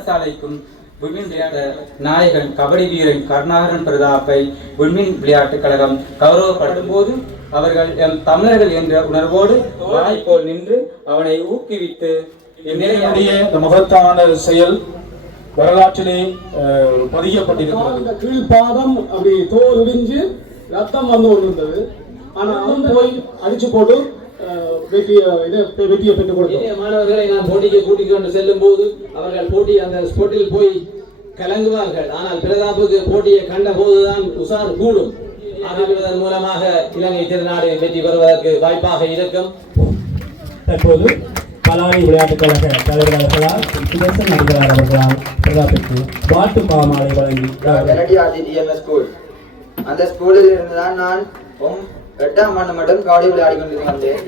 பாடசாலைக்கும் விண்மின் விளையாட்டு நாயகன் கபடி வீரன் கருணாகரன் பிரதாப்பை விண்மின் விளையாட்டுக் கழகம் கௌரவப்படும் போது அவர்கள் எம் தமிழர்கள் என்ற உணர்வோடு வாய் போல் நின்று அவனை ஊக்குவித்து இந்நிலையை என்னுடைய இந்த மகத்தான செயல் வரலாற்றிலே பதியப்பட்டிருக்கிறது. கீழ்பாதம் அப்படி தோல் உறிஞ்சு ரத்தம் வந்து கொண்டு இருந்தது ஆனா அவன் போய் அடிச்சு போட்டு வெற்றிய இதை வெற்றியை பெற்றுக் கொடுத்தோம் மாணவர்களை நான் போட்டிக்கு கூட்டிக் கொண்டு செல்லும் போது அவர்கள் போட்டி அந்த ஸ்போர்ட்டில் போய் கலங்குவார்கள். ஆனால் பிரதாப்புக்கு போட்டியை கண்ட போதுதான் உசார் கூடும். ஆகிவிடுவதன் மூலமாக இலங்கை திருநாடு வெற்றி பெறுவதற்கு வாய்ப்பாக இருக்கும். தற்போது பலாரி விளையாட்டுக் கழக தலைவர் அவர்களால் சுதர்சன் நடிகரார் அவர்களால் பிரதாப்பிற்கு வாழ்த்து பாமாலை வழங்கி வெரடியாதி டிஎம்எஸ் ஸ்கூல் அந்த ஸ்கூலில் இருந்து தான் நான் எட்டாம் ஆண்டு மட்டும் கபடி விளையாடி கொண்டிருந்தேன்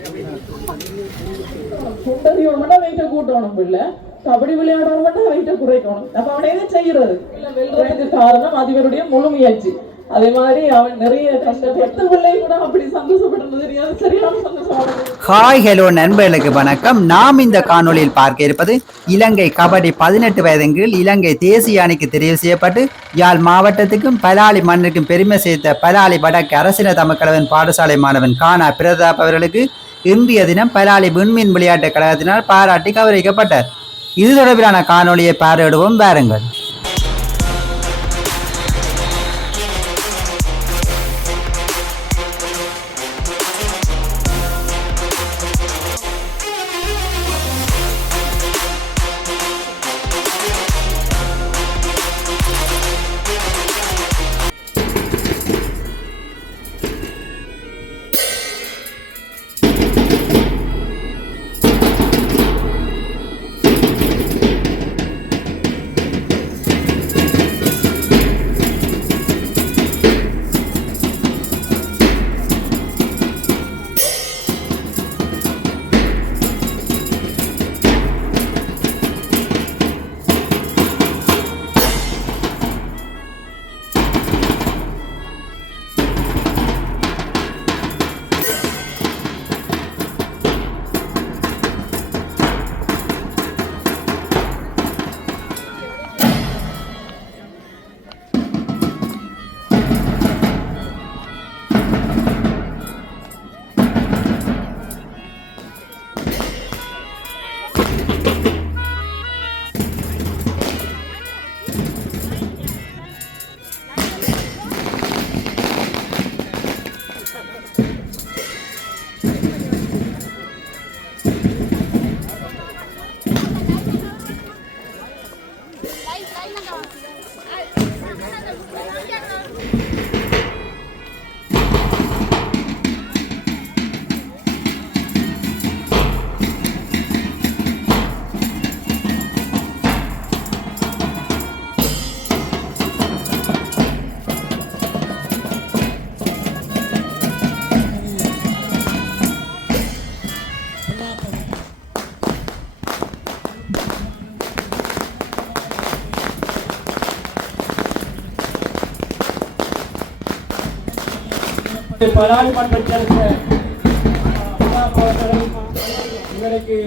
குண்டறியோட மட்டும் வெயிட்ட கூட்டணும் பிள்ளை. கபடி விளையாடணும் மட்டும் வெயிட்ட குறைக்கணும். அப்ப அவனை என்ன செய்யறது? இல்ல வெல்றதுக்கு. காரணம் அதிபருடைய முழு முயற்சி. அதே மாதிரி அவன் நிறைய கஷ்டப்பட்ட பிள்ளை கூட அப்படி சந்தோஷப்பட்டது தெரியாது. சரியான சந்தோஷம் ஹாய் ஹலோ நண்பர்களுக்கு வணக்கம். நாம் இந்த காணொளியில் பார்க்க இருப்பது இலங்கை கபடி பதினெட்டு வயதின் கீழ் இலங்கை தேசிய அணிக்கு தெரிவு செய்யப்பட்டு யாழ் மாவட்டத்துக்கும் பலாலி மண்ணுக்கும் பெருமை சேர்த்த பலாலி வடக்கு அரசின தமிழ்கலவன் பாடசாலை மாணவன் கானா பிரதாப் அவர்களுக்கு இன்றைய தினம் பலாலி விண்மீன் விளையாட்டுக் கழகத்தினால் பாராட்டி கௌரவிக்கப்பட்டார். இது தொடர்பிலான காணொலியை பார்வையிடுவோம். வாருங்கள்.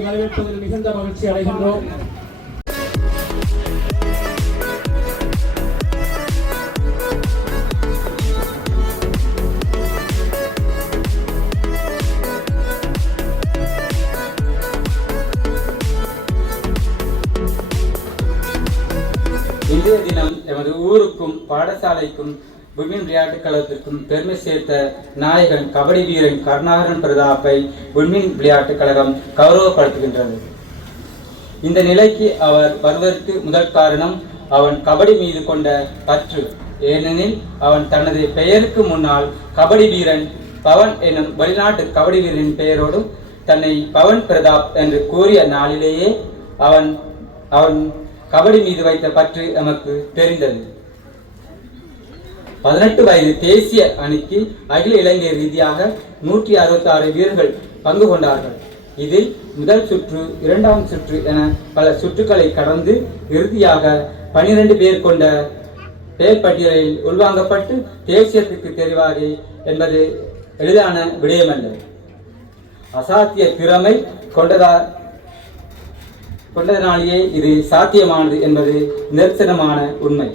வரவேற்பதில் மிகுந்த மகிழ்ச்சி அடைகின்றோம். இன்றைய தினம் எமது ஊருக்கும் பாடசாலைக்கும் விண்மீன் விளையாட்டுக் கழகத்திற்கும் பெருமை சேர்த்த நாயகன் கபடி வீரன் கருணாகரன் பிரதாப்பை விண்மீன் விளையாட்டுக் கழகம் கௌரவப்படுத்துகின்றது. இந்த நிலைக்கு அவர் வருவதற்கு முதல் காரணம் அவன் கபடி மீது கொண்ட பற்று. ஏனெனில் அவன் தனது பெயருக்கு முன்னால் கபடி வீரன் பவன் எனும் வெளிநாட்டு கபடி வீரரின் பெயரோடு தன்னை பவன் பிரதாப் என்று கூறிய நாளிலேயே அவன் அவன் கபடி மீது வைத்த பற்று நமக்கு தெரிந்தது. பதினெட்டு வயது தேசிய அணிக்கு அகில இலங்கை ரீதியாக நூற்றி அறுபத்தி ஆறு வீரர்கள் பங்கு கொண்டார்கள். இதில் முதல் சுற்று இரண்டாம் சுற்று என பல சுற்றுக்களை கடந்து இறுதியாக பனிரெண்டு பேர் கொண்ட பெயர் பட்டியலில் உள்வாங்கப்பட்டு தேசியத்துக்கு தெரிவாகி என்பது எளிதான விடயமல்ல. அசாத்திய திறமை கொண்டதா கொண்டதனாலேயே இது சாத்தியமானது என்பது நிதர்சனமான உண்மை.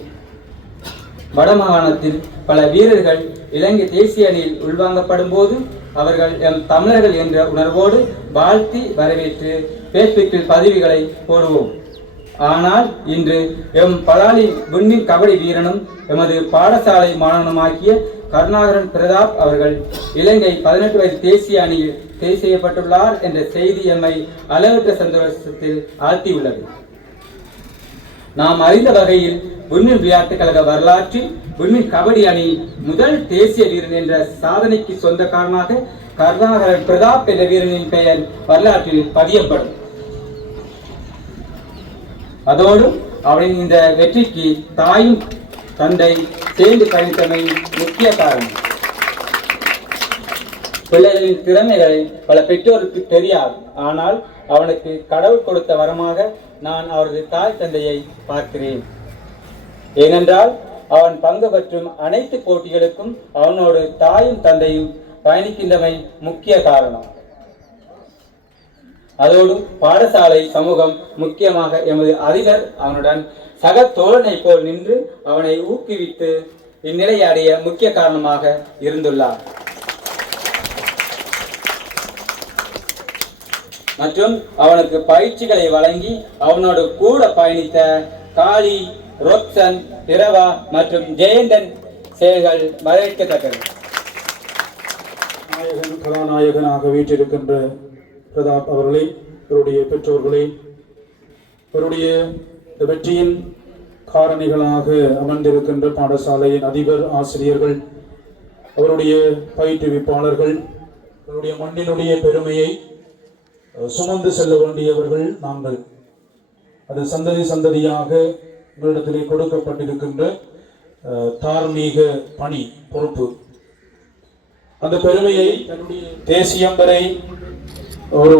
வடமாகாணத்தில் பல வீரர்கள் இலங்கை தேசிய அணியில் உள்வாங்கப்படும் போது அவர்கள் எம் தமிழர்கள் என்ற உணர்வோடு வாழ்த்தி வரவேற்று பேஸ்புக்கில் பதிவுகளை போடுவோம். ஆனால் இன்று எம் பலாலி விண்ணின் கபடி வீரனும் எமது பாடசாலை மாணவனுமாகிய கருணாகரன் பிரதாப் அவர்கள் இலங்கை பதினெட்டு வயது தேசிய அணியில் தேர்வு செய்யப்பட்டுள்ளார் என்ற செய்தி எம்மை அளவற்ற சந்தோஷத்தில் ஆழ்த்தியுள்ளது. நாம் அறிந்த வகையில் விண்மீன் விளையாட்டுக் கழக வரலாற்றில் விண்மீன் கபடி அணி முதல் தேசிய வீரன் என்ற சாதனைக்கு சொந்தக்காரனாக கருணாகரன் பிரதாப் என்ற வீரனின் பெயர் வரலாற்றில் பதியப்படும். அதோடு அவனின் இந்த வெற்றிக்கு தாயும் தந்தை சேர்ந்து பயணித்தமை முக்கிய காரணம். பிள்ளைகளின் திறமைகளை பல பெற்றோருக்கு தெரியாது. ஆனால் அவனுக்கு கடவுள் கொடுத்த வரமாக நான் அவரது தாய் தந்தையை பார்க்கிறேன். ஏனென்றால் அவன் பங்கு பற்றும் அனைத்து போட்டிகளுக்கும் அவனோடு தாயும் தந்தையும் பயணிக்கின்றமை முக்கிய காரணம். அதோடு பாடசாலை சமூகம் முக்கியமாக எமது அதிபர் அவனுடன் சக தோழனை போல் நின்று அவனை ஊக்குவித்து இந்நிலையை அடைய முக்கிய காரணமாக இருந்துள்ளார். மற்றும் அவனுக்கு பயிற்சிகளை வழங்கி அவனோடு கூட பயணித்த காளி ரோக்சன் திரவா மற்றும் ஜெயந்தன் செயல்கள் வரவேற்கத்தக்கது. நாயகன் கதாநாயகனாக வீற்றிருக்கின்ற பிரதாப் அவர்களே இவருடைய பெற்றோர்களே இவருடைய வெற்றியின் காரணிகளாக அமர்ந்திருக்கின்ற பாடசாலையின் அதிபர் ஆசிரியர்கள் அவருடைய பயிற்றுவிப்பாளர்கள் அவருடைய மண்ணினுடைய பெருமையை சுமந்து செல்ல வேண்டியவர்கள் நாங்கள். அது சந்ததி சந்ததியாக உங்களிடத்திலே கொடுக்கப்பட்டிருக்கின்ற அஹ், தார்மீக பணி பொறுப்பு. அந்த பெருமையை தன்னுடைய தேசியம் வரை ஒரு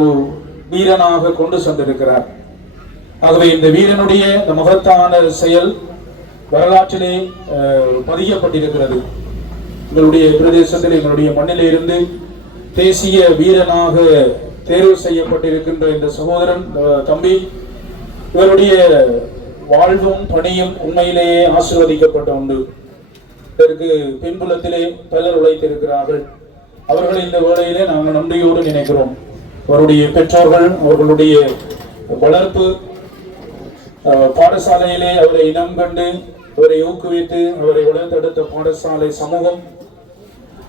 வீரனாக கொண்டு சென்றிருக்கிறார். ஆகவே இந்த வீரனுடைய இந்த மகத்தான செயல் வரலாற்றிலே அஹ், பதியப்பட்டிருக்கிறது. எங்களுடைய பிரதேசத்தில் எங்களுடைய மண்ணிலே இருந்து தேசிய வீரனாக தேர்வு செய்யப்பட்டிருக்கின்ற இந்த சகோதரன் தம்பி இவருடைய வாழ்வும் பணியும் உண்மையிலேயே ஆசீர்வதிக்கப்பட்ட உண்டு. இதற்கு பின்புலத்திலே பலர் உழைத்திருக்கிறார்கள். அவர்கள் இந்த வேளையிலே நாங்கள் நன்றியோடு நினைக்கிறோம். அவருடைய பெற்றோர்கள் அவர்களுடைய வளர்ப்பு அஹ், பாடசாலையிலே அவரை இனம் கண்டு அவரை ஊக்குவித்து அவரை வளர்த்தெடுத்த பாடசாலை சமூகம்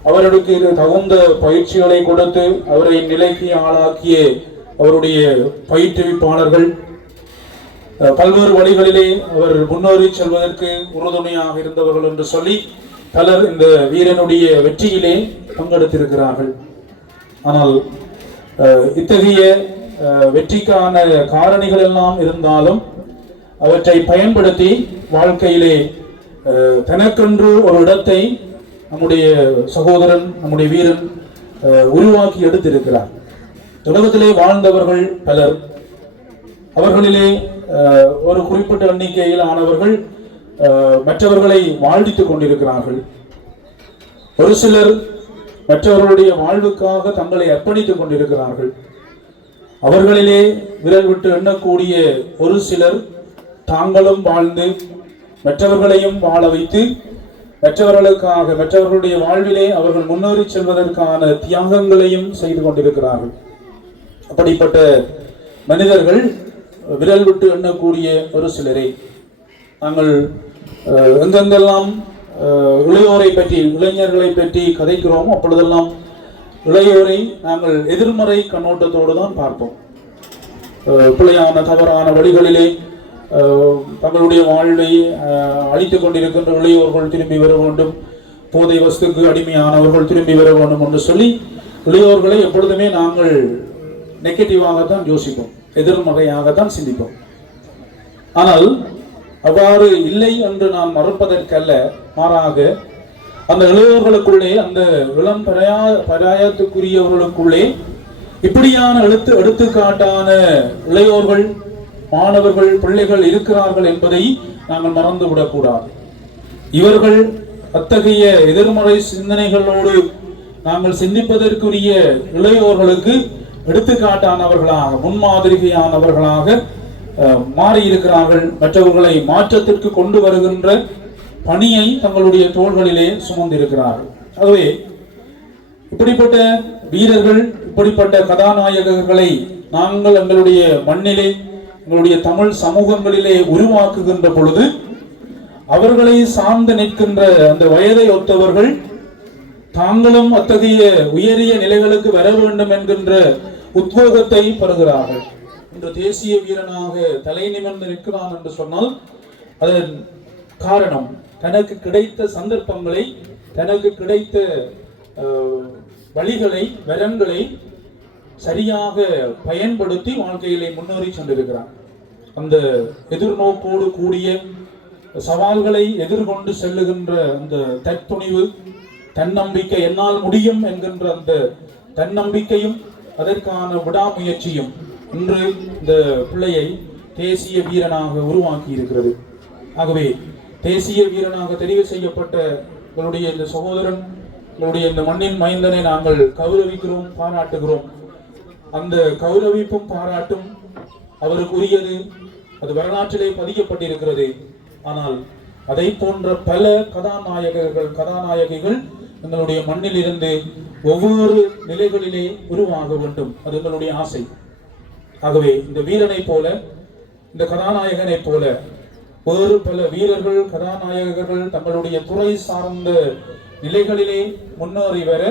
அவர்களுக்கு தகுந்த பயிற்சிகளை கொடுத்து அவரை நிலைக்கு ஆளாக்கிய அவருடைய பயிற்றுவிப்பாளர்கள் பல்வேறு வழிகளிலே அவர் முன்னேறி செல்வதற்கு உறுதுணையாக இருந்தவர்கள் என்று சொல்லி பலர் இந்த வீரனுடைய வெற்றியிலே பங்கெடுத்திருக்கிறார்கள். ஆனால் அஹ், இத்தகைய அஹ், வெற்றிக்கான காரணிகள் எல்லாம் இருந்தாலும் அவற்றை பயன்படுத்தி வாழ்க்கையிலே அஹ், தனக்கென்று ஒரு இடத்தை நம்முடைய சகோதரன் நம்முடைய வீரன் உருவாக்கி எடுத்திருக்கிறார். உலகத்திலே வாழ்ந்தவர்கள் பலர். அவர்களிலே ஒரு குறிப்பிட்ட எண்ணிக்கையில் ஆனவர்கள் மற்றவர்களை வாழ்வித்துக் கொண்டிருக்கிறார்கள். ஒரு சிலர் மற்றவர்களுடைய வாழ்வுக்காக தங்களை அர்ப்பணித்துக் கொண்டிருக்கிறார்கள். அவர்களிலே விரல் விட்டு எண்ணக்கூடிய ஒரு சிலர் தாங்களும் வாழ்ந்து மற்றவர்களையும் வாழ வைத்து மற்றவர்களுக்காக மற்றவர்களுடைய வாழ்விலே அவர்கள் முன்னேறி செல்வதற்கான தியாகங்களையும் செய்து கொண்டிருக்கிறார்கள். அப்படிப்பட்ட மனிதர்கள் விரல் விட்டு எண்ணக்கூடிய ஒரு சிலரே நாங்கள் எங்கெங்கெல்லாம் இளையோரை பற்றி இளைஞர்களை பற்றி கதைக்கிறோம் அப்பொழுதெல்லாம் இளையோரை நாங்கள் எதிர்மறை கண்ணோட்டத்தோடு தான் பார்ப்போம். பிள்ளையான பிழையான தவறான வழிகளிலே தங்களுடைய வாழ்வை அஹ், அழித்துக் கொண்டிருக்கின்ற இளையோர்கள் திரும்பி வர வேண்டும். போதை வஸ்துக்கு அடிமையானவர்கள் திரும்பி வர வேண்டும் என்று சொல்லி இளையோர்களை எப்பொழுதுமே நாங்கள் நெகட்டிவாகத்தான் யோசிப்போம். எதிர்மறையாகத்தான் சிந்திப்போம். ஆனால் அவ்வாறு இல்லை என்று நான் மறுப்பதற்கல்ல மாறாக அந்த இளையோர்களுக்குள்ளே அந்த இளம் பராய பராயத்துக்குரியவர்களுக்குள்ளே இப்படியான எழுத்து எடுத்துக்காட்டான இளையோர்கள் மாணவர்கள் பிள்ளைகள் இருக்கிறார்கள் என்பதை நாங்கள் மறந்து விடக்கூடாது இவர்கள் அத்தகைய எதிர்மறை சிந்தனைகளோடு நாங்கள் சிந்திப்பதற்குரிய இளையோர்களுக்கு எடுத்துக்காட்டானவர்களாக முன்மாதிரியானவர்களாக அஹ், மாறியிருக்கிறார்கள். மற்றவர்களை மாற்றத்திற்கு கொண்டு வருகின்ற பணியை தங்களுடைய தோள்களிலே சுமந்திருக்கிறார்கள். ஆகவே இப்படிப்பட்ட வீரர்கள் இப்படிப்பட்ட கதாநாயகர்களை நாங்கள் எங்களுடைய மண்ணிலே எங்களுடைய தமிழ் சமூகங்களிலே உருவாக்குகின்ற பொழுது அவர்களை சார்ந்து நிற்கின்ற அந்த வயதை ஒத்தவர்கள் தாங்களும் அத்தகைய உயரிய நிலைகளுக்கு வர வேண்டும் என்கின்ற உத்வேகத்தை பெறுகிறார்கள். இந்த தேசிய வீரனாக தலை நிமிர்ந்து நிற்கிறான் என்று சொன்னால் அதன் காரணம் தனக்கு கிடைத்த சந்தர்ப்பங்களை தனக்கு கிடைத்த வழிகளை வரங்களை சரியாக பயன்படுத்தி வாழ்க்கையிலே முன்னேறி சென்றிருக்கிறான். அந்த எதிர்நோக்கோடு கூடிய சவால்களை எதிர்கொண்டு செல்லுகின்ற அந்த தற்துணிவு தன்னம்பிக்கை என்னால் முடியும் என்கின்ற அந்த தன்னம்பிக்கையும் அதற்கான விடாமுயற்சியும் இன்று இந்த பிள்ளையை தேசிய வீரனாக உருவாக்கி இருக்கிறது ஆகவே தேசிய வீரனாக தெரிவு செய்யப்பட்ட எங்களுடைய இந்த சகோதரன் எங்களுடைய இந்த மண்ணின் மைந்தனை நாங்கள் கௌரவிக்கிறோம் பாராட்டுகிறோம். அந்த கௌரவிப்பும் பாராட்டும் அவருக்குரியது. அது வரலாற்றிலே பதியப்பட்டிருக்கிறது. ஆனால் அதை போன்ற பல கதாநாயகர்கள் கதாநாயகிகள் எங்களுடைய மண்ணில் இருந்து ஒவ்வொரு நிலைகளிலே உருவாக வேண்டும். அது எங்களுடைய ஆசை. ஆகவே இந்த வீரனைப் போல இந்த கதாநாயகனைப் போல வேறு பல வீரர்கள் கதாநாயகர்கள் தங்களுடைய துறை சார்ந்த நிலைகளிலே முன்னேறி வர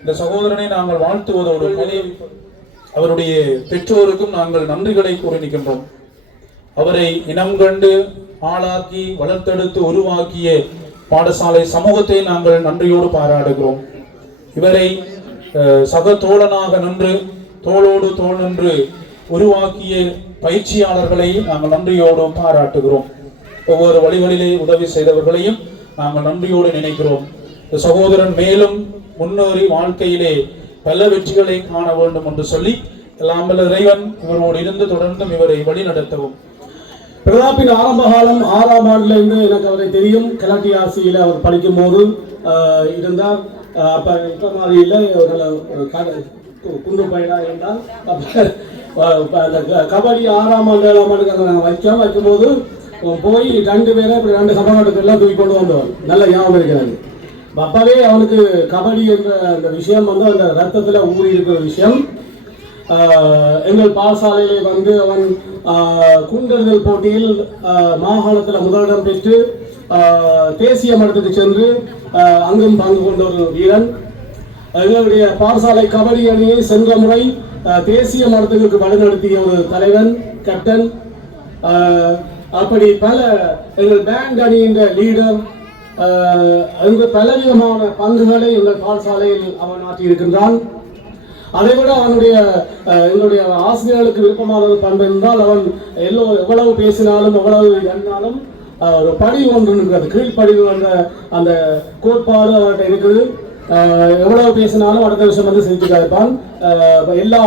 இந்த சகோதரனை நாங்கள் வாழ்த்துவதோடு அவருடைய பெற்றோருக்கும் நாங்கள் நன்றிகளை கூறி நிற்கின்றோம் அவரை இனம் கண்டு ஆளாக்கி வளர்த்தெடுத்து உருவாக்கிய பாடசாலை சமூகத்தை நாங்கள் நன்றியோடு பாராட்டுகிறோம் இவரை சக தோழனாக நின்று தோளோடு தோள் நின்று உருவாக்கிய பயிற்சியாளர்களை நாங்கள் நன்றியோடு பாராட்டுகிறோம். ஒவ்வொரு வழிகளிலே உதவி செய்தவர்களையும் நாங்கள் நன்றியோடு நினைக்கிறோம். இந்த சகோதரன் மேலும் முன்னேறி வாழ்க்கையிலே பல வெற்றிகளை காண வேண்டும் என்று சொல்லி எல்லாம் இறைவன் இவரோடு இருந்து தொடர்ந்தும் இவரை வழிநடத்தவும். பிரதாப்பின் ஆரம்ப காலம் ஆறாம் ஆண்டுல இருந்து எனக்கு அவரை தெரியும். கலாட்டி ஆசியில அவர் படிக்கும் போது ஆஹ், இருந்தார் அப்ப மாதிரி இல்லை ஒரு நல்ல ஒரு குண்டு பையனா இருந்தால் அந்த கபடி ஆறாம் ஆண்டு ஏழாம் ஆண்டுக்கு அதை நாங்கள் வைக்கோம் வைக்கும்போது போய் ரெண்டு பேரை இப்படி ரெண்டு சமநாட்டுக்கு எல்லாம் தூக்கி கொண்டு வந்தவர் நல்ல ஞாபகம் இருக்கிறாங்க அப்பவே அவனுக்கு கபடி என்ற அந்த விஷயம் வந்து அந்த ரத்தத்தில் ஊறி இருக்கிற விஷயம். எங்கள் பாடசாலையிலே வந்து அவன் ஆஹ் போட்டியில் மாகாணத்தில் முதலிடம் பெற்று தேசிய மட்டத்துக்கு சென்று அங்கும் பங்கு கொண்ட ஒரு வீரன். எங்களுடைய பாடசாலை கபடி அணியை சென்ற முறை தேசிய மட்டத்துக்கு வழிநடத்திய ஒரு தலைவன் கேப்டன் அப்படி பல எங்கள் பேண்ட் அணியின் லீடர் அங்கு பலவிதமான பங்குகளை எங்கள் பாடசாலையில் அவன் ஆற்றியிருக்கின்றான். அதைவிட அவனுடைய என்னுடைய ஆசிரியர்களுக்கு விருப்பமான ஒரு பண்பு என்றால் அவன் எல்லோ எவ்வளவு பேசினாலும் எவ்வளவு எண்ணாலும் ஒரு படி ஒன்று இருக்கிறது கீழ்ப்படிவு என்ற அந்த கோட்பாடு அவர்கிட்ட இருக்குது எவ்வளவு பேசினாலும் அடுத்த விஷயம் வந்து செஞ்சு காய்ப்பான் எல்லா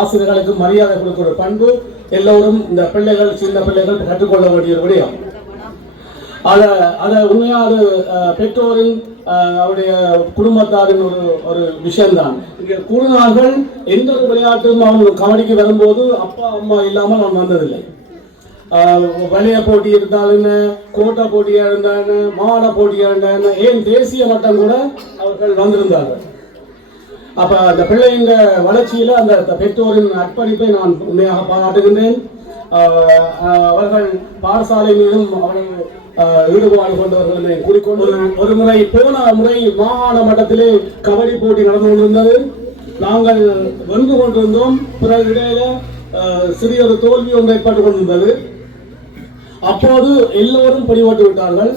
ஆசிரியர்களுக்கும் மரியாதை கொடுக்கிற ஒரு பண்பு. எல்லோரும் இந்த பிள்ளைகள் சின்ன பிள்ளைகள் கற்றுக்கொள்ள வேண்டிய ஒரு விடயம் அதை அதை உண்மையாக அது பெற்றோரின் அவருடைய குடும்பத்தாரின் ஒரு ஒரு விஷயம்தான். இங்கே கூறினார்கள் எந்த ஒரு விளையாட்டும் அவங்க கபடிக்கு வரும்போது அப்பா அம்மா இல்லாமல் அவன் வந்ததில்லை. அஹ், வளைய போட்டி இருந்தால் என்ன கோட்டை போட்டியாக இருந்தா என்ன மாட போட்டியா என்ன ஏன் தேசிய மட்டம் கூட அவர்கள் வந்திருந்தார்கள். அப்போ அந்த பிள்ளைங்க வளர்ச்சியில் அந்த பெற்றோரின் அர்ப்பணிப்பை நான் உண்மையாக பாராட்டுகின்றேன். அவர்கள் பாடசாலை மீதும் அவர்கள் ஈடுபாடு கொண்டவர்கள் கூறிக்கொண்டு ஒரு- முறை போன முறை மாகாண மட்டத்திலே கபடி போட்டி நடந்து கொண்டிருந்தது. நாங்கள் வென்று கொண்டிருந்தோம். பிறகு இடையில சிறிய ஒரு தோல்வி ஒன்று ஏற்பட்டு கொண்டிருந்தது. அப்போது எல்லோரும் பிடிபட்டு விட்டார்கள்.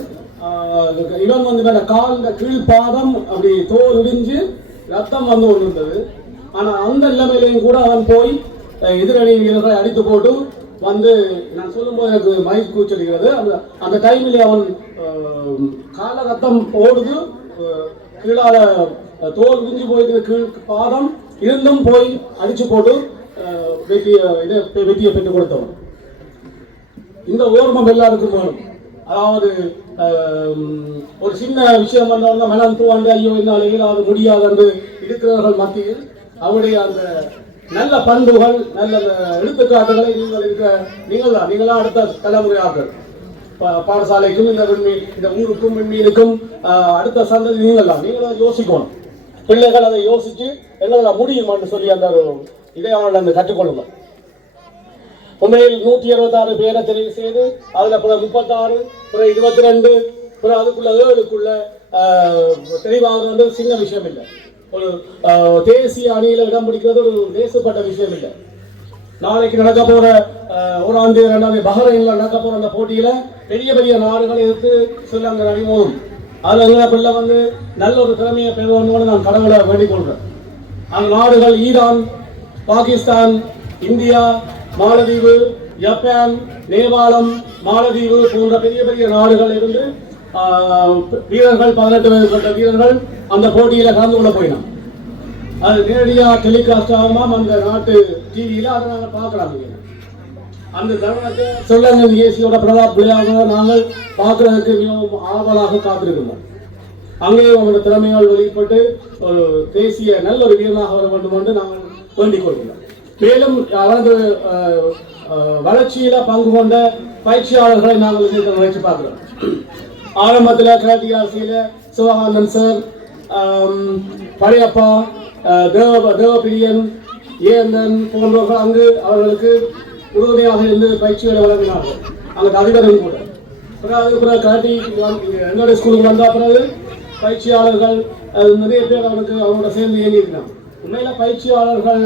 இவன் வந்து மேல கால் கீழ் பாதம் அப்படி தோல் இடிஞ்சு ரத்தம் வந்து கொண்டு இருந்தது ஆனா அந்த நிலைமையிலையும் கூட அவன் போய் அஹ், எதிரணி வீரர்களை அடித்து போட்டு வந்து நான் சொல்லும்போது எனக்கு மயிர் கூச்சடிக்கிறது அந்த அந்த டைமில் அவன் ஆஹ், கால ரத்தம் ஓடுது கீழால தோல் குஞ்சு போயிருக்கிற கீழ் பாதம் இருந்தும் போய் அடிச்சு போட்டு ஆஹ், வெற்றிய இதை வெற்றியை பெற்றுக் கொடுத்தவன். இந்த ஓர்மம் எல்லாருக்கும் வேணும். அதாவது ஒரு சின்ன விஷயம் வந்தவங்க மனம் தூவாண்டு ஐயோ என்னால் இயலாது முடியாது என்று இருக்கிறவர்கள் மத்தியில் அவருடைய அந்த நல்ல பண்புகள் நல்ல எடுத்துக்காட்டுகளை நீங்கள் இருக்க நீங்கள் தான் நீங்களா அடுத்த தலைமுறையாக. பாடசாலைக்கும் இந்த விண்மீன் இந்த ஊருக்கும் விண்மீனுக்கும் ஆஹ், அடுத்த சந்ததி நீங்கள் தான் நீங்கள் அதை யோசிக்கணும். பிள்ளைகள் அதை யோசிச்சு எங்களால் முடியுமான்னு சொல்லி அந்த இதை அவர்கள் அந்த கற்றுக்கொள்ளுங்கள். உண்மையில் நூற்றி இருபத்தாறு பேரை தெரிவு செய்து அதுல பிற முப்பத்தாறு பிற இருபத்தி ரெண்டு பிற அதுக்குள்ள ஏழுக்குள்ள ஆஹ், சின்ன விஷயம் இல்லை. ஒரு தேசிய அணியில இடம் பிடிக்கிறது ஒரு தேசப்பட்ட விஷயம் இல்லை. நாளைக்கு நடக்க போற ஒரு ஆண்டு தேதி ரெண்டாம் தேதி பஹ்ரைன்ல நடக்க போற அந்த போட்டியில பெரிய பெரிய நாடுகளை எடுத்து ஸ்ரீலங்கா அணி மோதும் அதுல எங்களை பிள்ளை வந்து நல்ல ஒரு திறமையை பெறுவோம்னு நான் கடவுளை வேண்டிக் கொள்றேன் அந்த நாடுகள் ஈரான் பாகிஸ்தான் இந்தியா மாலத்தீவு ஜப்பான் நேபாளம் மாலத்தீவு போன்ற பெரிய பெரிய நாடுகள் இருந்து வீரர்கள் பதினெட்டு வயது கொண்ட வீரர்கள் அந்த போட்டியில கலந்து கொள்ள போயினான் அது நேரடியா டெலிகாஸ்ட் ஆகாம அந்த நாட்டு டிவியில அதை நாங்கள் பார்க்கலாம் அந்த தருணத்தை சொல்லங்கள் ஏசியோட பிரதாப் விளையாடுறத நாங்கள் பார்க்கறதுக்கு மிகவும் ஆவலாக காத்திருக்கிறோம் அங்கேயும் அவனோட திறமையால் வெளிப்பட்டு ஒரு தேசிய நல்ல ஒரு வீரனாக வர வேண்டும் என்று நாங்கள் வேண்டிக் கொள்கிறோம். மேலும் அவரது வளர்ச்சியில பங்கு கொண்ட பயிற்சியாளர்களை நாங்கள் நினைச்சு பார்க்கிறோம். ஆரம்பத்தில் கிராட்டி ஆசியில சிவகானந்தன் சார் பழையப்பா தேவ தேவபிரியன் ஏந்தன் போன்றவர்கள் அங்கு அவர்களுக்கு உறுதுணையாக இருந்து பயிற்சிகளை வழங்கினார்கள். அங்கே அதிபரும் கூட. பிறகு அதுக்கு பிறகு கராட்டி எங்களுடைய ஸ்கூலுக்கு வந்த பிறகு பயிற்சியாளர்கள் நிறைய பேர் அவனுக்கு அவங்களோட சேர்ந்து இயங்கியிருக்காங்க. உண்மையில் பயிற்சியாளர்கள்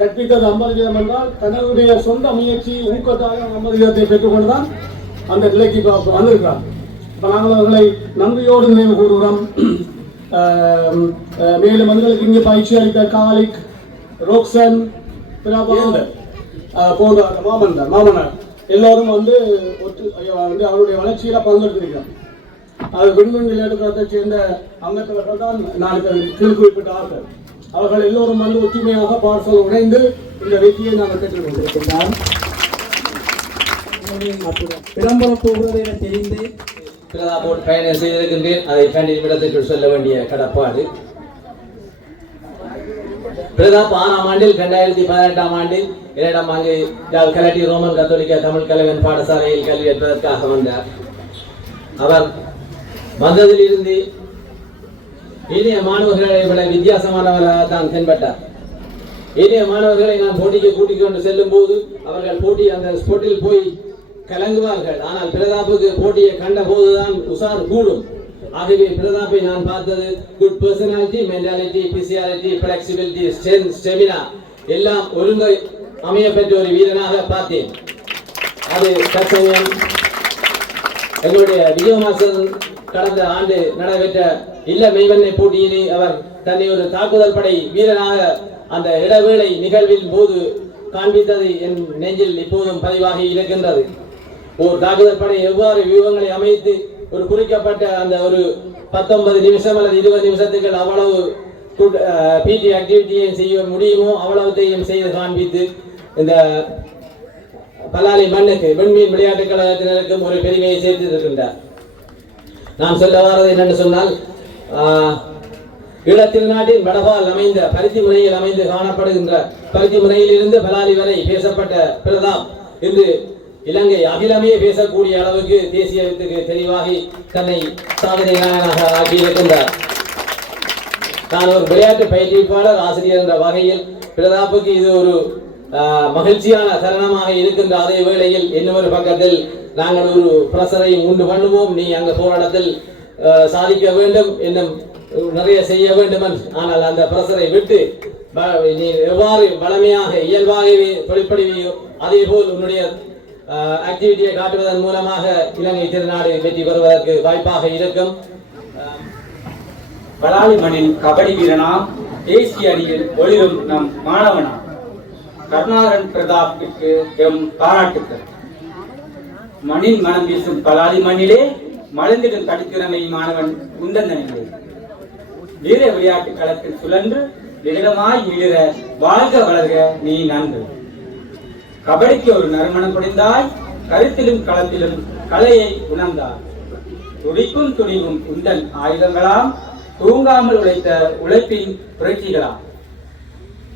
கற்பித்தது ஐம்பது வீதம் என்றால் தங்களுடைய சொந்த முயற்சி ஊக்கத்தாக ஐம்பது வீதத்தை பெற்றுக்கொண்டு தான் அந்த நிலைக்கு இப்போ இப்போ நாங்கள் அவர்களை நன்றியோடு நினைவு கூறுகிறோம் மேலும் எங்களுக்கு இங்கே பயிற்சி அளித்த காலிக் ரோக்சன் போன்ற மாமன்னர் மாமனார் எல்லோரும் வந்து ஒத்து வந்து அவருடைய வளர்ச்சியில பங்கெடுத்திருக்கிறார். அது விண்வெளி விளையாட்டுகளை சேர்ந்த அங்கத்தவர்கள் தான் நான் கீழ் குறிப்பிட்ட ஆட்கள். அவர்கள் எல்லோரும் வந்து ஒற்றுமையாக பாடசாலை இணைந்து இந்த வெற்றியை நாங்கள் பெற்றுக் கொண்டிருக்கின்றோம் விளம்பரம் போகிறது என தெரிந்து பிரதா போட் பயணம் செய்திருக்கின்றேன். அதை பன்னெண்டு நிமிடத்திற்குள் சொல்ல வேண்டிய கடப்பாடு. பிரதாப் ஆறாம் ஆண்டில் இரண்டாயிரத்தி பதினெட்டாம் ஆண்டில் என்னிடம் அங்கு கலட்டி ரோமன் கத்தோலிக்க தமிழ் கலைவன் பாடசாலையில் கல்வி கற்பதற்காக வந்தார். அவர் வந்ததிலிருந்து இனிய மாணவர்களை விட வித்தியாசமானவராக தான் தென்பட்டார். இனிய மாணவர்களை நான் போட்டிக்கு கூட்டிக் கொண்டு செல்லும் போது அவர்கள் போட்டி அந்த ஸ்போர்ட்டில் போய் கலங்குவார்கள். ஆனால் பிரதாப்புக்கு போட்டியை கண்ட போதுதான் உசார் கூடும். ஆகவே பிரதாப்பை நான் பார்த்தது good personality mentality physicality flexibility stamina எல்லாம் ஒருங்கை அமைய பெற்ற ஒரு வீரனாக பார்த்தேன். அது தற்சமயம் எங்களுடைய விஜயமாசன் கடந்த ஆண்டு நடைபெற்ற இல்ல மெய்வெண்ணை போட்டியிலே அவர் தன்னை ஒரு தாக்குதல் படை வீரனாக அந்த இடவேளை நிகழ்வின் போது காண்பித்தது என் நெஞ்சில் இப்போதும் பதிவாகி இருக்கின்றது. ஒரு தாக்குதல் படை எவ்வாறு வியூகங்களை அமைத்து ஒரு குறிக்கப்பட்ட அந்த ஒரு பத்தொன்பது நிமிஷம் அல்லது இருபது நிமிஷத்துக்கு அவ்வளவு பிடி ஆக்டிவிட்டியை செய்ய முடியுமோ அவ்வளவுத்தையும் செய்து காண்பித்து இந்த பல்லாரி மண்ணுக்கு விண்மீன் விளையாட்டுக் கழகத்தினருக்கும் ஒரு பெருமையை சேர்த்து இருக்கின்றார் நாம் சொல்ல வாரது என்னென்னு சொன்னால் ஈழத்தில் நாட்டின் வடபால் அமைந்த பருத்தி முறையில் அமைந்து காணப்படுகின்ற பருத்தி முறையிலிருந்து பலாலி வரை பேசப்பட்ட பிரதாம் இன்று இலங்கை அகிலமே பேசக்கூடிய அளவுக்கு தேசியத்துக்கு தெளிவாகி தன்னை சாதனை ஆக்கியிருக்கின்றார். நான் ஒரு விளையாட்டு பயிற்றுவிப்பாளர் ஆசிரியர் என்ற வகையில் பிரதாப்புக்கு இது ஒரு மகிழ்ச்சியான தருணமாக இருக்கின்ற அதே வேளையில் இன்னொரு பக்கத்தில் நாங்கள் ஒரு பிரசரை உண்டு பண்ணுவோம். நீ அங்க போராட்டத்தில் சாதிக்க வேண்டும் என்னும் நிறைய செய்ய வேண்டும் ஆனால் அந்த பிரசரை விட்டு நீ எவ்வாறு வளமையாக இயல்பாகவே வெளிப்படுவியோ அதே போல் உன்னுடைய ஆக்டிவிட்டியை காட்டுவதன் மூலமாக இலங்கை திருநாடு வெற்றி பெறுவதற்கு வாய்ப்பாக இருக்கும். பலாலி மண்ணின் கபடி வீரனா தேசிய அணியில் ஒளிரும் நம் மாணவனா கருணாகரன் பிரதாப்பிற்கு எம் பாராட்டுக்கள். மண்ணின் மனம் வீசும் பலாலி மண்ணிலே மலர்ந்திடும் தடுத்திறமை மாணவன் குந்தந்தனிலே வீர விளையாட்டு களத்தில் சுழன்று விகடமாய் மிளிர வாழ்க வளர்க நீ நன்கு கபடிக்கு ஒரு நறுமணம் புரிந்தாய் கருத்திலும் களத்திலும் கலையை உணர்ந்தார் துடிக்கும் துணிவும் உந்தன் ஆயுதங்களாம் தூங்காமல் உழைத்த உழைப்பின் புரட்சிகளாம்.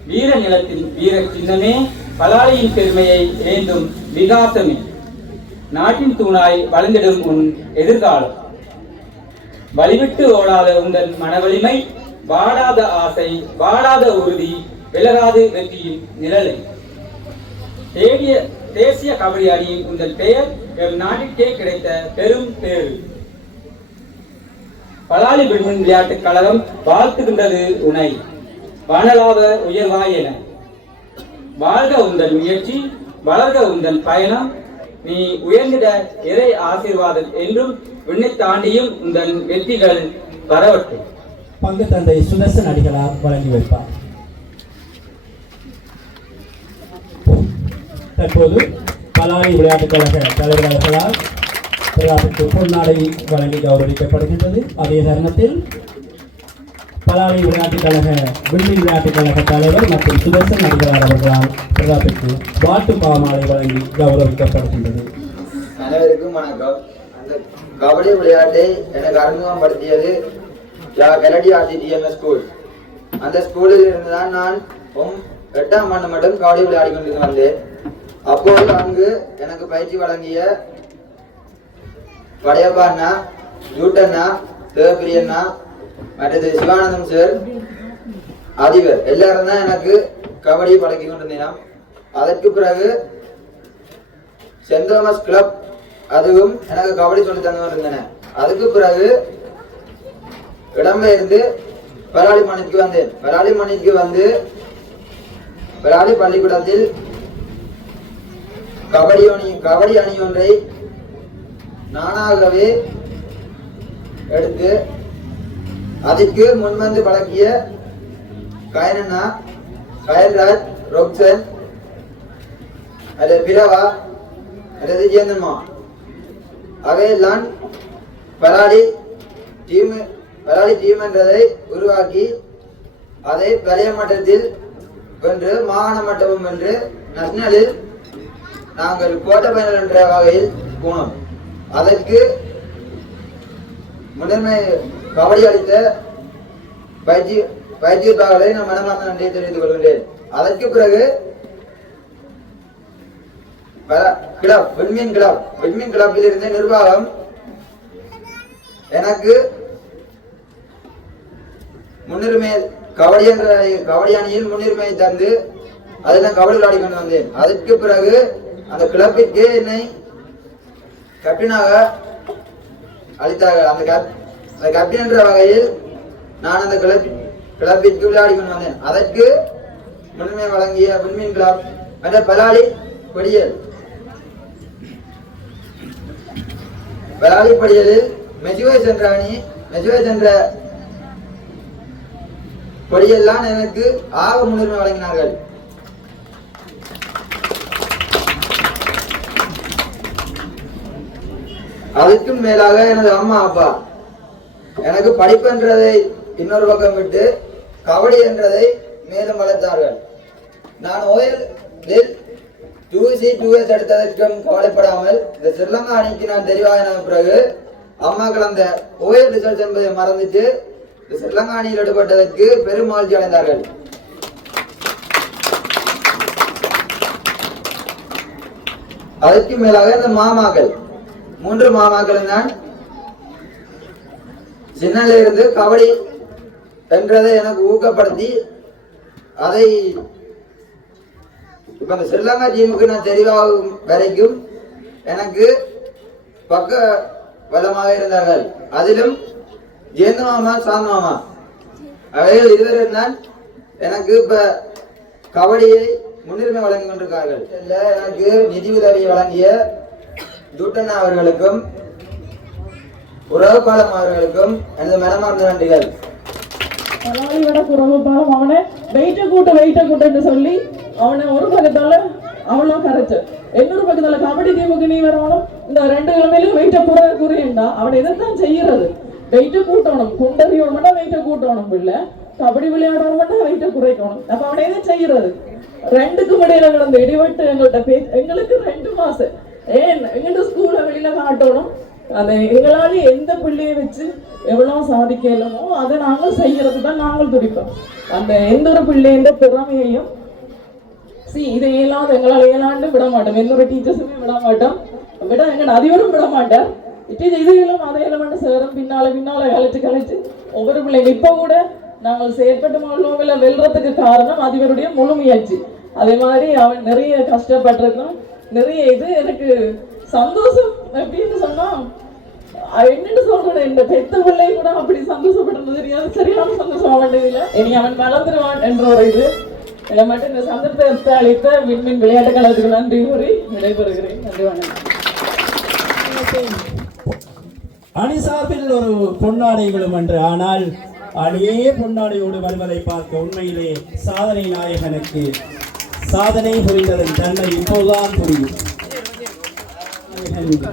வீர நிலத்தின் வீர சின்னமே பலாலியின் பெருமையை ஏந்தும் விகாசமே நாட்டின் தூணாய் வளர்ந்திடும் உன் எதிர்காலம். வழிவிட்டு ஓடாத உங்கள் மனவலிமை வாடாத ஆசை வாடாத உறுதி விலகாது வெற்றியின் நிழலை. தேசிய தேசிய கபடி அணியின் உங்கள் பெயர் எம் நாட்டிற்கே கிடைத்த பெரும் பேரு பலாலி விண்மின் விளையாட்டுக் கழகம் வாழ்த்துகின்றது உனை. வானலாவ உயர்வாய் என. வாழ்க உந்தன் முயற்சி வளர்க உந்தன் பயணம். நீ உயர்ந்திட இறை ஆசீர்வாதம் என்றும் விண்ணை தாண்டியும் உந்தன் வெற்றிகள் வரவட்டும். பங்கு தந்தை சுதர்சன் அடிகளார் வழங்கி வைப்பார். தற்போது பலாரி விளையாட்டுக் கழக தலைவர்களால் விழாவிற்கு பொன்னாடை வழங்கி கௌரவிக்கப்படுகின்றது. அதே தருணத்தில் பலாரி விளையாட்டுக் கழக வில்லி விளையாட்டுக் கழக தலைவர் மற்றும் சுதர்சன் அடிகளார் அவர்களால் விழாவிற்கு வாழ்த்து பாமாலை வழங்கி கௌரவிக்கப்படுகின்றது. அனைவருக்கும் வணக்கம். அந்த கபடி விளையாட்டை எனக்கு அறிமுகப்படுத்தியது கெலடி ஆர்டிடிஎம்எஸ் ஸ்கூல். அந்த ஸ்கூலில் இருந்து தான் நான் எட்டாம் ஆண்டு மட்டும் கபடி விளையாடி கொண்டு வந்தேன். அப்போது அங்கு எனக்கு பயிற்சி வழங்கிய படையப்பா அண்ணா நியூட்டண்ணா தேவப்பிரியண்ணா மற்றது சிவானந்தம் சார் அதிபர். எல்லாரும் தான் எனக்கு கபடி பழக்கி கொண்டிருந்தேன் அதற்கு பிறகு சென்ட் தாமஸ் கிளப் அதுவும் எனக்கு கபடி சொல்லி தந்து இருந்தன. அதுக்கு பிறகு இடம்பெயர்ந்து பராளி மணிக்கு வந்தேன். பராளி மணிக்கு வந்து பராளி பள்ளிக்கூடத்தில் கபடி அணி கபடி அணி ஒன்றை நானாகவே எடுத்து அதற்கு முன்வந்து பழக்கிய கயனண்ணா கயல்ராஜ் ரொக்சன் அது பிரவா அல்லது ஜேந்தன்மா அவையெல்லாம் பலாடி டீம் பலாடி டீம் என்றதை உருவாக்கி அதை பழைய மட்டத்தில் வென்று மாகாண மட்டமும் வென்று நஷ்னலில் நாங்கள் கோட்ட என்ற வகையில் போனோம். அதற்கு முதன்மை கபடி அளித்த பயிற்சி பயிற்சியாளர்களை நான் மனமார்ந்த நன்றியை தெரிவித்துக் கொள்கின்றேன். அதற்கு பிறகு கிளப் விண்மீன் கிளப் விண்மீன் கிளப்பில் இருந்த நிர்வாகம் எனக்கு முன்னுரிமை கபடி என்ற கபடி அணியில் முன்னுரிமை தந்து அதில் நான் கபடி விளையாடி கொண்டு வந்தேன். அதற்கு பிறகு அந்த கிளப்பிற்கு என்னை கேப்டனாக அளித்தார்கள் அந்த கேப் அந்த கேப்டன் என்ற வகையில் நான் அந்த கிளப் கிளப்பிற்கு விளையாடி கொண்டு வந்தேன். அதற்கு முன்மை வழங்கிய விண்மீன் கிளப் மற்ற பலாளி கொடியல் பலாளி படியலில் மெஜுவை சென்ற அணி மெஜுவை சென்ற கொடியெல்லாம் எனக்கு ஆக முன்னுரிமை வழங்கினார்கள். அதுக்கும் மேலாக எனது அம்மா அப்பா. எனக்கு படிப்புன்றதை இன்னொரு பக்கம் விட்டு கபடி என்றதை மேலும் வளர்த்தார்கள். நான் ஓயல் டூ சி டூ எஸ் எடுத்ததற்கும் கவலைப்படாமல் இந்த ஸ்ரீலங்கா அணிக்கு நான் தெரிவாகின பிறகு அம்மாக்கள் அந்த ஓயல் ரிசல்ட் என்பதை மறந்துட்டு இந்த ஸ்ரீலங்கா அணியில் ஈடுபட்டதற்கு பெரும் மகிழ்ச்சி அடைந்தார்கள். அதற்கு மேலாக இந்த மாமாக்கள் மூன்று மாமாக்களும் தான் சின்னல இருந்து கபடி என்றதை எனக்கு ஊக்கப்படுத்தி அதை இப்ப அந்த ஸ்ரீலங்கா ஜீமுக்கு நான் தெரிவாகும் வரைக்கும் எனக்கு பக்க பலமாக இருந்தார்கள். அதிலும் ஜெயந்த மாமா சாந்த மாமா. அவைகள் இருவரும் தான் எனக்கு இப்ப கபடியை முன்னுரிமை வழங்கி கொண்டிருக்கார்கள். எனக்கு நிதி உதவி வழங்கிய தூட்டண்ணா அவர்களுக்கும் உறவுபாலம் அவர்களுக்கும் எனது மனமார்ந்த நன்றிகள். பலாலி விட அவனை வெயிட்ட கூட்ட வெயிட்ட கூட்டன்னு சொல்லி அவனை ஒரு பக்கத்தால அவளும் கரைச்சு. இன்னொரு பக்கத்தால கபடி டீமுக்கு நீ வரணும் இந்த ரெண்டு கிழமையிலும் வெயிட்ட குறை குறையுண்டா அவனை இதைத்தான் செய்யறது வெயிட்ட கூட்டணும் குண்டறியணும் வெயிட்ட கூட்டணும் பிள்ளை. கபடி விளையாடணும் வெயிட்ட குறைக்கணும். அப்ப அவனை எதை செய்யறது ரெண்டுக்கும் இடையில கிடந்த இடிவெட்டு எங்கள்கிட்ட பே எங்களுக்கு ரெண்டு மாசம் ஏன் எங்கிட்ட ஸ்கூலை வெளியில காட்டணும்? அந்த எங்களால எந்த பிள்ளையை வச்சு எவ்வளவு சாதிக்கலுமோ அதை நாங்கள் செய்யறதுக்கு தான் நாங்கள் துடிப்போம். அந்த எந்த ஒரு பிள்ளைன்ற திறமையையும் சி இதை இயலாது எங்களால் இயலாண்டு விட மாட்டோம். எந்த ஒரு டீச்சர்ஸுமே விட மாட்டோம். விட எங்க அதிபரும் விட மாட்டார். டீச்சர் இதுகளும் அதை இல்லாமல் சேரும் பின்னால பின்னால கழிச்சு கழிச்சு ஒவ்வொரு பிள்ளைங்க. இப்போ கூட நாங்கள் செயற்பட்டு மாவட்டங்கள வெல்றதுக்கு காரணம் அதிபருடைய முழு முயற்சி. அதே மாதிரி அவன் நிறைய கஷ்டப்பட்டிருக்கான் நிறைய இது எனக்கு சந்தோஷம் எப்படின்னு சொன்னா அஹ் என்னன்னு சொல்றது இந்த பெத்த பிள்ளை கூட அப்படி சந்தோஷப்பட்டது தெரியாது சரியான சந்தோஷம் அவன் இனி அவன் வளர்ந்துருவான் என்ற ஒரு இது. இதை மட்டும் இந்த சந்தர்ப்பத்தை அளித்த விண்மின் விளையாட்டு கழகத்துக்கு நன்றி கூறி விடைபெறுகிறேன். நன்றி வணக்கம். அணி ஒரு பொன்னாடை விழும் என்று. ஆனால் அணியே பொன்னாடையோடு வருவதை பார்க்க உண்மையிலே சாதனை நாயகனுக்கு சாதனை புரிந்ததன் தன்மை இப்போதுதான் புரியும்.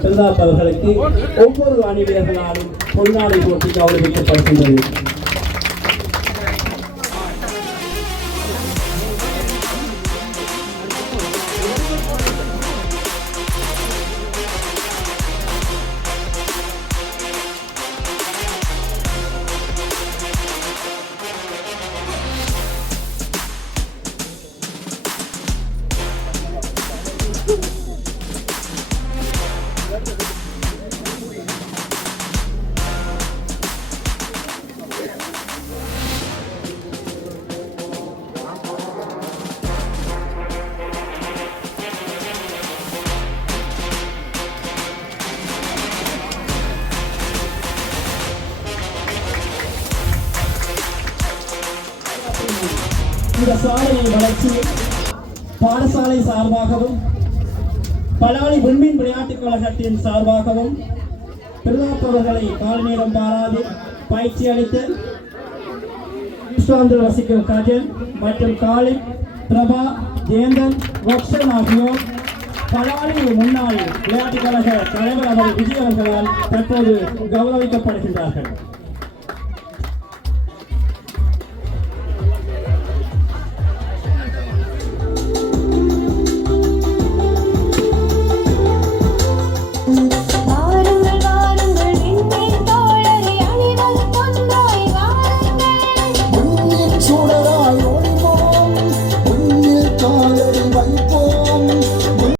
நாயகன் அவர்களுக்கு ஒவ்வொரு அணி வீரர்களாலும் பொன்னாடை போட்டி கௌரவிக்கப்படுகின்றது. இந்த சாலையின் வளர்ச்சி பாடசாலை சார்பாகவும் பலாலி விண்மீன் விளையாட்டுக் கழகத்தின் சார்பாகவும் பிரதாப்பவர்களை கால நேரம் பாராது பயிற்சி அளித்து ஈஸ்வரந்தில் வசிக்கும் கஜன் மற்றும் காலிப் பிரபா ஜேந்தன் வக்ஷன் ஆகியோர் பலாலி முன்னாள் விளையாட்டுக் கழக தலைவர் அவர் விஜய் அவர்களால் தற்போது கௌரவிக்கப்படுகின்றார்கள்.